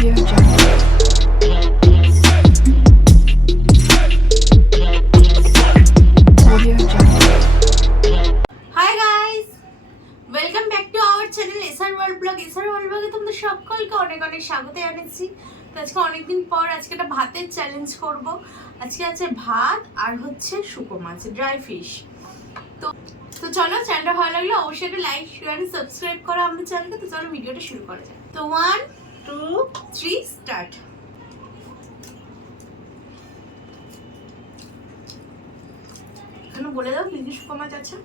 Audio Jungle. Audio Jungle. Hi guys, welcome back to our channel SR world blog. SR world ব্লগে তোমাদের সকলকে অনেক অনেক স্বাগত জানাচ্ছি। তো আজকে অনেকদিন পর আজকে একটা ভাতের চ্যালেঞ্জ করব। আজকে আছে ভাত আর হচ্ছে শুকো মাছ, ড্রাই ফিশ। তো তো চলো, চ্যানেলটা ভালো লাগলে অবশ্যই একটা লাইক শেয়ার সাবস্ক্রাইব করো আমাদের চ্যানেলকে। তো চলো ভিডিওটা শুরু করা যাক। তো 1 2 3 স্টার্ট। এখানে বলে দাও কি কি শুকো মাছ আছে।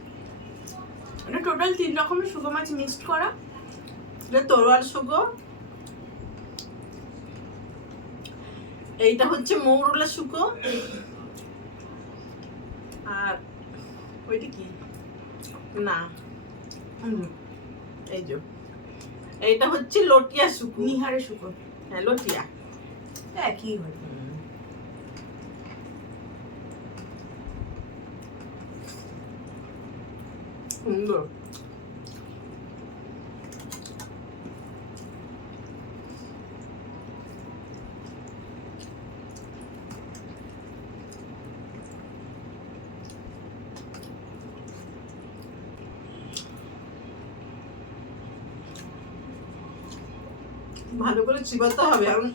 এটা টোটাল 3 রকমের শুকো মাছ মিক্সড করা। এটা তরোয়াল শুকো, এইটা হচ্ছে মৌরলা শুকো, আর ওইটা কি না এই যে এইটা হচ্ছে লটিয়া শুকো, নিহারে শুকো। হ্যাঁ লটিয়া একই হয়। সুন্দর। ভালো করে চিবাতে হবে, কারণ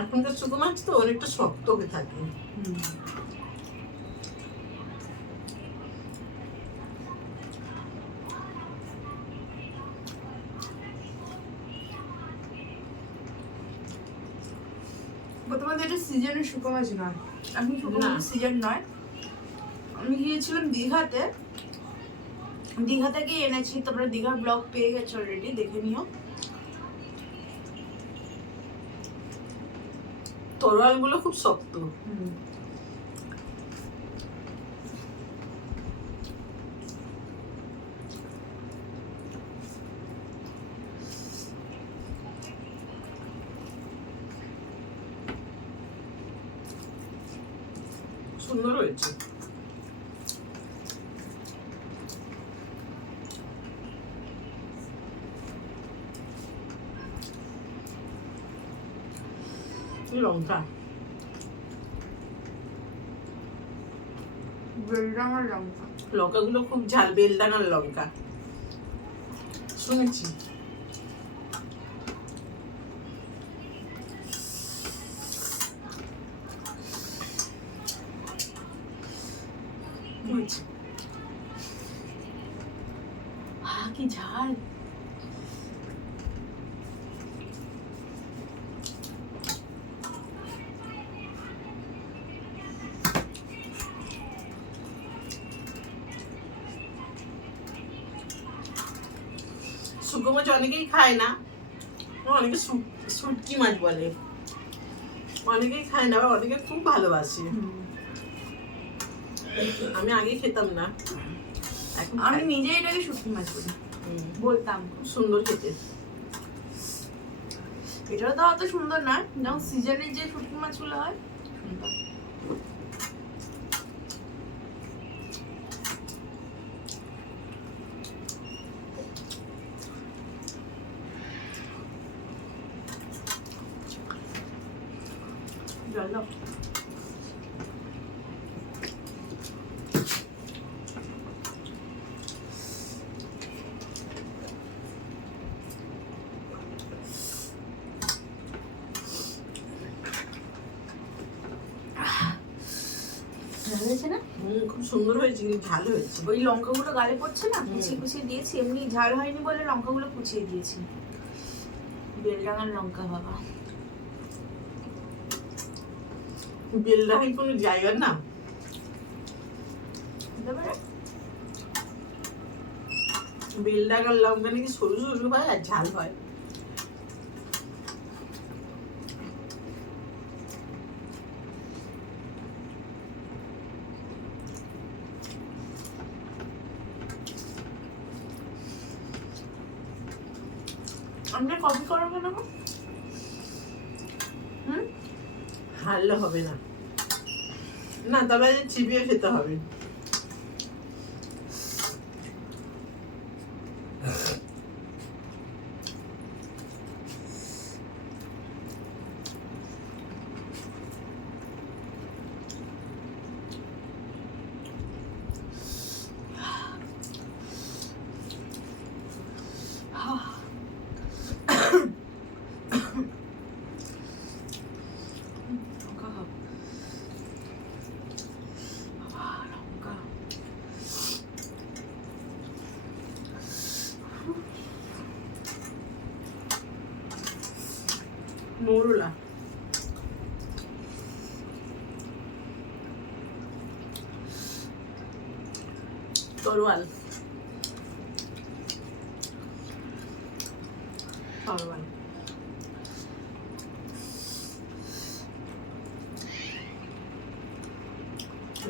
এখনকার শুকো মাছ তো অনেকটা শক্ত হয়ে থাকে। প্রথমত এটা সিজনের শুকো মাছ নয়, এখন শুকো না। মাছ সিজন নয়। আমি গিয়েছিলাম দীঘাতে, দীঘা থেকে এনেছি। তোমরা দীঘার ব্লগ পেয়ে গেছো অলরেডি, দেখে নিও। তরোয়াল গুলো খুব শক্ত। সুন্দর হয়েছে। লঙ্কা, বেলডাঙার লঙ্কা। লঙ্কাগুলো খুব ঝাল, বেলডাঙার লঙ্কা শুনেছি। কি ঝাল! শুকো মাছ অনেকেই খায় না, অনেকে শুটকি মাছ বলে, অনেকেই খায় না, আবার অনেকে খুব ভালোবাসে। আমি আগে খেতাম না, এখন আমি খাই। নিজে এটাকে শুটকি মাছ বলি, বলতাম। খুব সুন্দর খেতে। এটাও তো অত সুন্দর না, যেমন সিজনের যে শুটকি মাছগুলো হয় সুন্দর। জল দাও। হয়েছে না? খুব সুন্দর হয়েছে, কিন্তু ঝাল হয়েছে। ওই লঙ্কাগুলো গালে পড়ছে না, কুচিয়ে কুচিয়ে দিয়েছি। এমনি ঝাল হয়নি বলে লঙ্কাগুলো কুচিয়ে দিয়েছি। বেলডাঙার লঙ্কা বাবা। বেলডাঙায় কোনো জায়গা না, বেলডাঙার লঙ্কা নাকি সরু সরু হয় আর ঝাল হয়। আমরা কফি করো কেন? হারলে হবে না, না তবে চিবিয়ে খেতে হবে। মৌরলা তরোয়াল তরোয়াল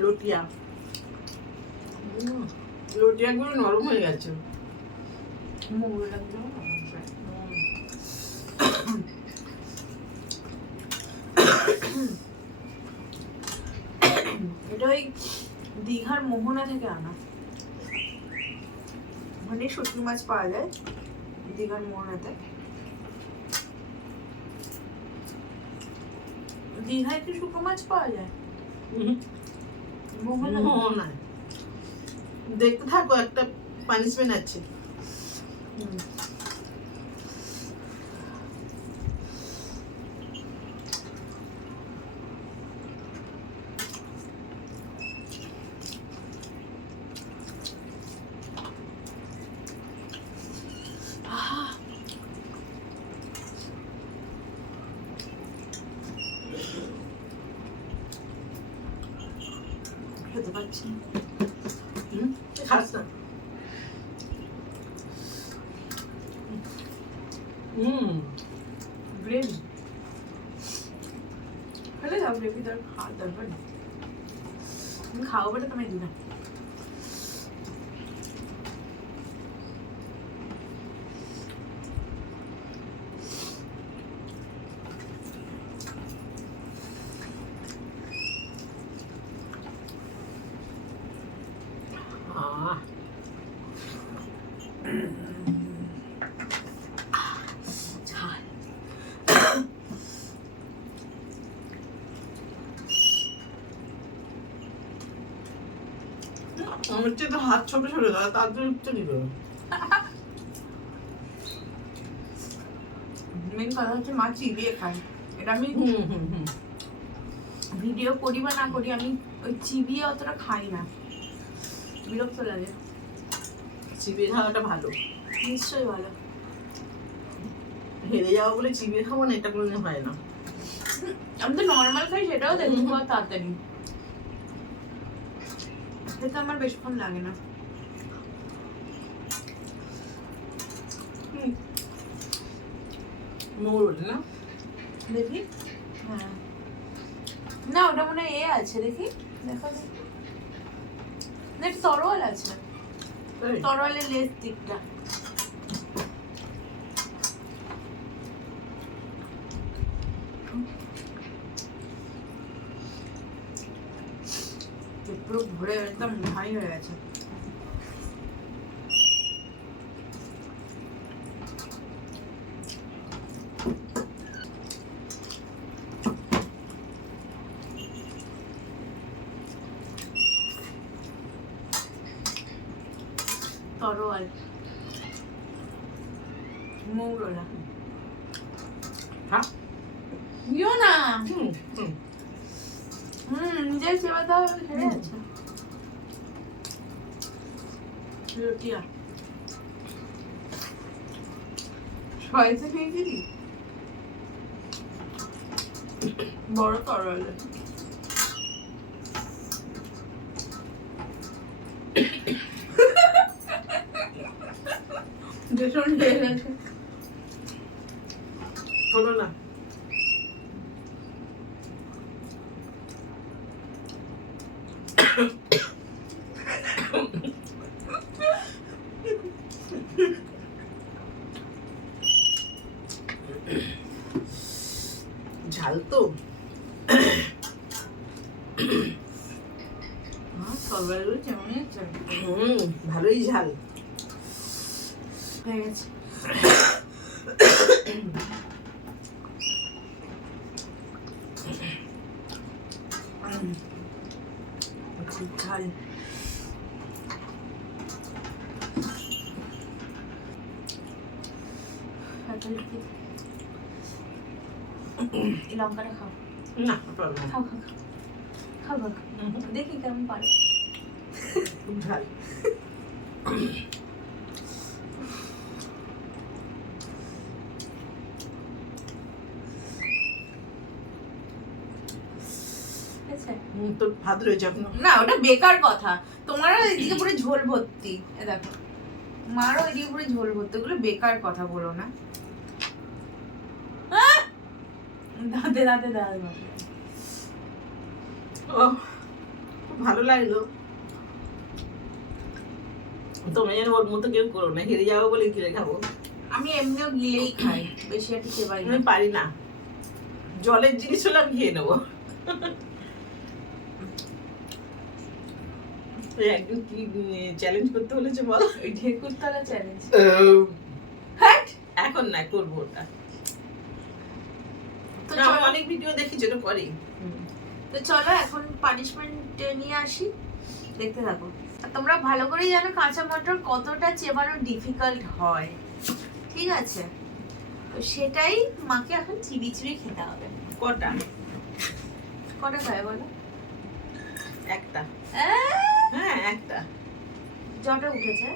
লটিয়া লটিয়াগুলো নরম হয়ে গেছে মৌরলাগুলো এটা ওই দীঘার মোহনা থেকে আনা, ওখানে শুটকি মাছ পাওয়া যায় দীঘার মোহনাতে। দীঘায় কি শুকনো মাছ পাওয়া যায়? মোহনা মোহনা দেখতে থাকো, একটা পানিশমেন্ট আছে। খেতে পাচ্ছি না। খাস না? গ্রেভি ফেলে যাও, গ্রেভি তো আর খাওয়ার দরকার নেই। তুমি খাও বলে তোমায় দিলাম। আমার চেয়ে তো হাত ছোট ছোট, তার জন্য উঠতে নিবে। মেন কথা হচ্ছে মা চিবিয়ে খায়। এটা আমি ভিডিও করি বা না করি, আমি ওই চিবিয়ে অতটা খাই না, বিরক্ত লাগে। চিবিয়ে খাওয়াটা ভালো, নিশ্চয়ই ভালো। হেরে যাওয়া বলে চিবিয়ে খাবো না, এটা করলে হয় না। আমি তো নর্মাল খাই, সেটাও দেখি খুব তাড়াতাড়ি, সেটা আমার বেশিক্ষণ লাগে না। মৌরলা না দেখি, হ্যাঁ না ওটা মনে হয় এ আছে, দেখি দেখা দেখি না, একটা তরোয়াল আছে, তরোয়ালের লেজ দিকটা। পুরো ভরে একদম ভাই হয়ে গেছে। তরোয়াল মৌরলা ইও না, নিজের সেবা দেওয়া হেরে আছে। লটিয়া সবাইতে খেয়েছিলি বড় তরোয়াল। ভীষণ ঢেল আছে, হলো না। ঝাল তো তরকারিগুলো কেমন হয়েছে? ভালোই ঝাল হয়ে গেছে। খুব ঝাল। এত এই লঙ্কাটা খাও। না পারবো না। খাও খাও খাও খাও খাও। দেখি কেমন পারো। খুব ঝাল। তোর ভাত রয়েছে এখনো? না ওটা বেকার কথা, তোমারও এদিকে পুরো ঝোল ভর্তি, এ দেখো মারও এদিকে পুরো ঝোল ভর্তি, ওগুলো বেকার কথা বলো না। দাঁতে দাঁতে দাঁতে দাঁতে। ও খুব ভালো লাগলো। তোমরা যেন ওর মতো কেউ করো না, হেরে যাবো বলে গিলে খাবো। আমি এমনিও গিলেই খাই, বেশি একটা খেবাই না। আমি পারি না, জলের জিনিস হলে আমি খেয়ে নেবো। একদিন কি চ্যালেঞ্জ করতে বলেছে বল? ওই ঢেকুর তলা চ্যালেঞ্জ। এখন না, করবো ওটা। তো আমি অনেক ভিডিও দেখি যেটা করে। তো চলো এখন পানিশমেন্ট নিয়ে আসি, দেখতে থাকো। আর তোমরা ভালো করেই জানো কাঁচা মটর কতটা চেবানো ডিফিকাল্ট হয়, ঠিক আছে? তো সেটাই মাকে এখন চিবি চিবি খেতে হবে। কটা কটা খায় বলো? একটা। হ্যাঁ একটা। জটা উঠেছে?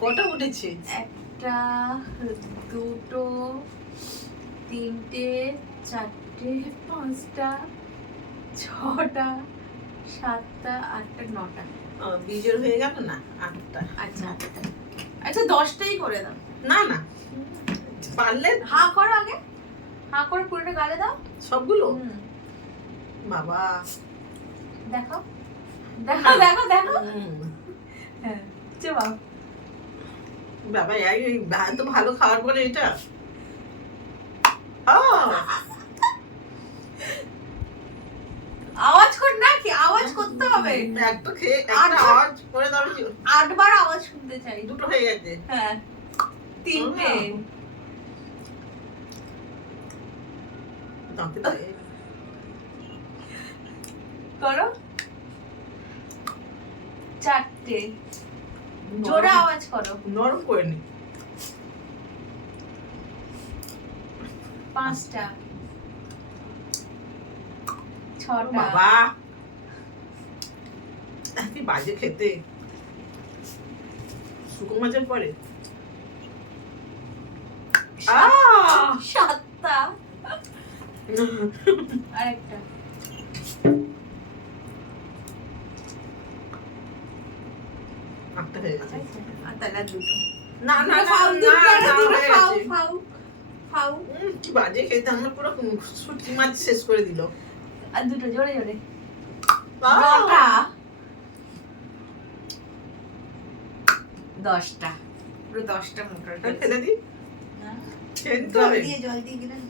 কটা উঠেছে? একটা, দুটো, তিনটে, চারটে, পাঁচটা, ছটা, সাতটা, আটটা, নটা। বিজোর হয়ে গেল না? আটটা। আচ্ছা আটটা। আচ্ছা 10টাই করে দাও। না না, পারলে হা করো আগে, হা করে পুরোটা গালে দাও সবগুলো। বাবা দেখো দেখো দেখো দেখো। হ্যাঁ চেবাও। বাবা এই তো ভালো খাওয়ার পরে এটা আওয়াজ কর না, কি আওয়াজ করতে হবে? একটা খেয়ে একটা আওয়াজ করে দাও। 8 বার আওয়াজ শুনতে চাই। দুটো হয়ে গেছে। হ্যাঁ তিনটে। দাঁতে করো চারটে। জোরে আওয়াজ করো। নরম করে নি। পাঁচটা, ছটা। বাবা কি বাজে খেতে। শুকনো মাছের পরে সাতটা। আরেকটা। আটটা হয়ে গেছে। আর তাহলে আর দুটো। না না না ফাউ না, দুটো, না, দুটো হয়ে ফাউ গেছে। ফাউ ফাউ। কি বাজে খেতে, আমার পুরো শুটকি মাছ শেষ করে দিল। আর দুটো জোরে জোরে। আহ! নটা। 10টা। পুরো 10টা মোটর খেতে দি। খেয়ে নিতে জল হবে। দিয়ে দিলেন।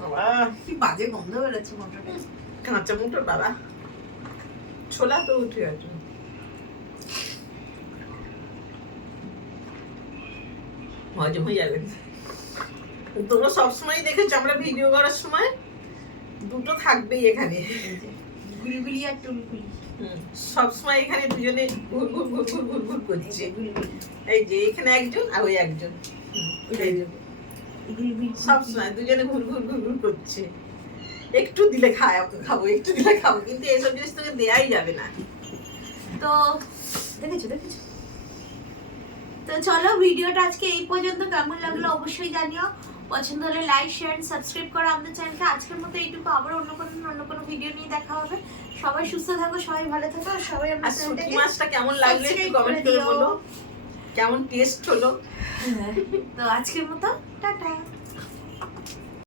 বাবা কি বাজে গন্ধ বেরোচ্ছে মোটরে। কাঁচা মোটর বাবা। ছোলা তো উঠে গেছে। হজম হয়ে যাবে। তোমরা সবসময় দেখেছো আমরা ভিডিও করার সময় দুটো থাকবেই এখানে। গুলগুলি আর টুলগুলি। সবসময় এখানে দুজনে ঘুর ঘুর ঘুর ঘুর ঘুর ঘুর করছে। এই যে এখানে একজন আর ওই একজন। এই যে সবসময় দুজনে ঘুর ঘুর ঘুর ঘুর করছে। একটু দিলে খাবো, একটু দিলে খাবো, কিন্তু এইসব জিনিস তোকে দেয়াই যাবে না। তো দেখেছো তো চলো ভিডিওটা আজকে এই পর্যন্ত। কেমন লাগলো অবশ্যই জানিও। পছন্দ হলে লাইক শেয়ার সাবস্ক্রাইব করো আমাদের চ্যানেলকে। আজকের মতো এইটুকু, আবার অন্য কোনো ভিডিও নিয়ে দেখা হবে। সবাই সুস্থ থাকো, সবাই ভালো থাকো, আর সবাই আর শুটকি মাছটা কেমন লাগলো একটু কমেন্ট করে বলো, কেমন টেস্ট হলো। তো আজকের মতো টাটা।